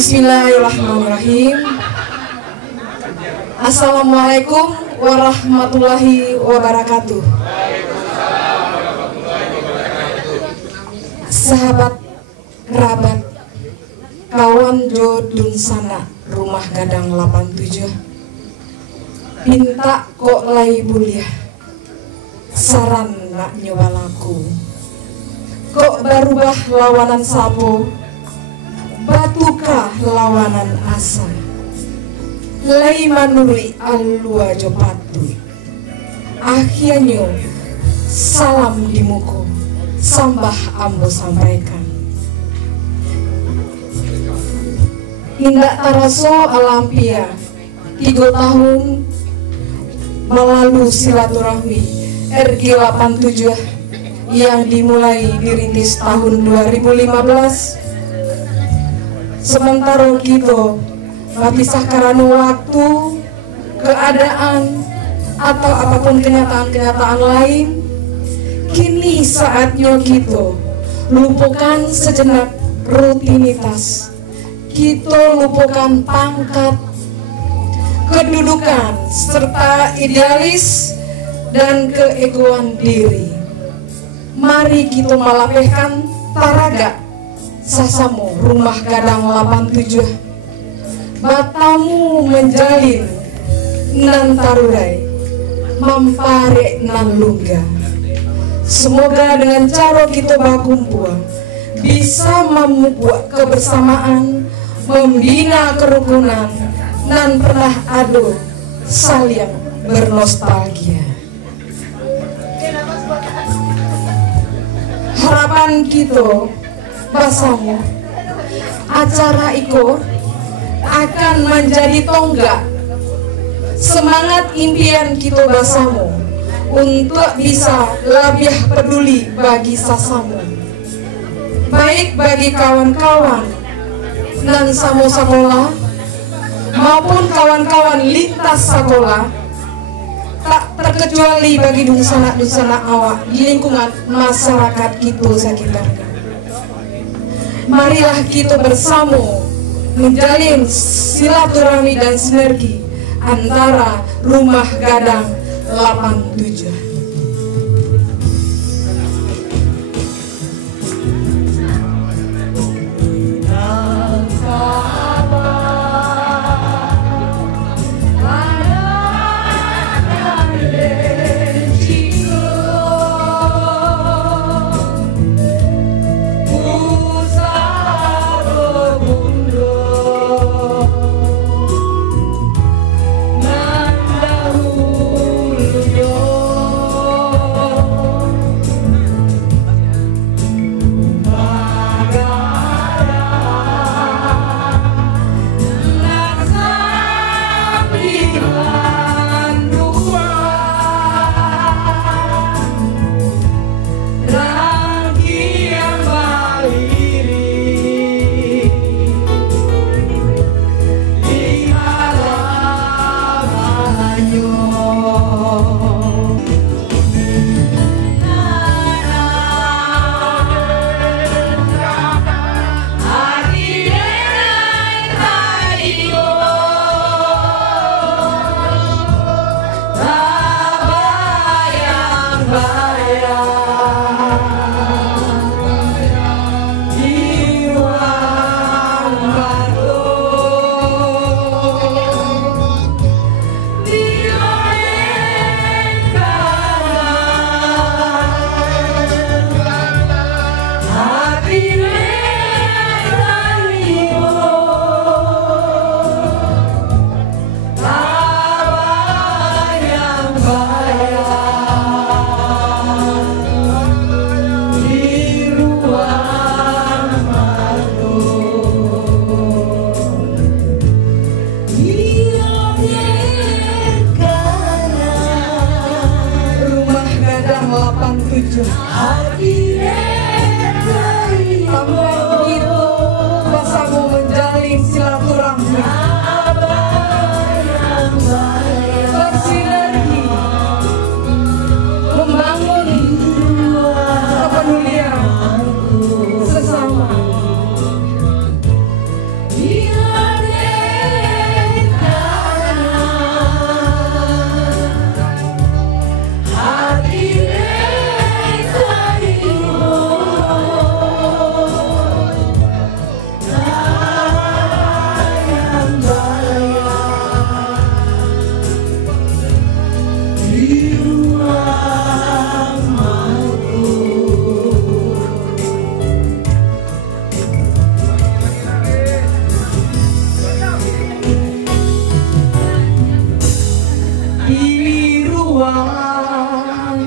Bismillahirrahmanirrahim. Assalamualaikum warahmatullahi wabarakatuh. Sahabat, kerabat, kawan jo dunsana rumah gadang 87. Pinta kok lai buliah, saran nak nyewalaku. Kok barubah lawanan sapo, batukah lawanan asa. Lai manuri alua jopatu. Akhirnya salam di muku, sambah ambo sampaikan. Hindak taraso alampia 3 tahun melalui silaturahmi RG87 yang dimulai dirintis tahun 2015. Sementara kita berpisah karena waktu, keadaan, atau apapun kenyataan-kenyataan lain, kini saatnya kita lupakan sejenak rutinitas. Kita lupakan pangkat, kedudukan, serta idealis dan keegoan diri. Mari kita malapehkan taraga sasamu rumah gadang 87. Batamu menjalin nan tarurai, mampare nan lungga. Semoga dengan cara kita berkumpul bisa membuat kebersamaan, membina kerukunan, dan pernah adu saling bernostalgia. Harapan kita bersama acara iko akan menjadi tonggak semangat impian kita bersama untuk bisa lebih peduli bagi sasamu, baik bagi kawan-kawan dan samo sekolah maupun kawan-kawan lintas sekolah, tak terkecuali bagi dunsana-dunsana awak di lingkungan masyarakat kita sekitarnya. Marilah kita bersama menjalin silaturahmi dan sinergi antara rumah gadang 87. Sesama. di ruang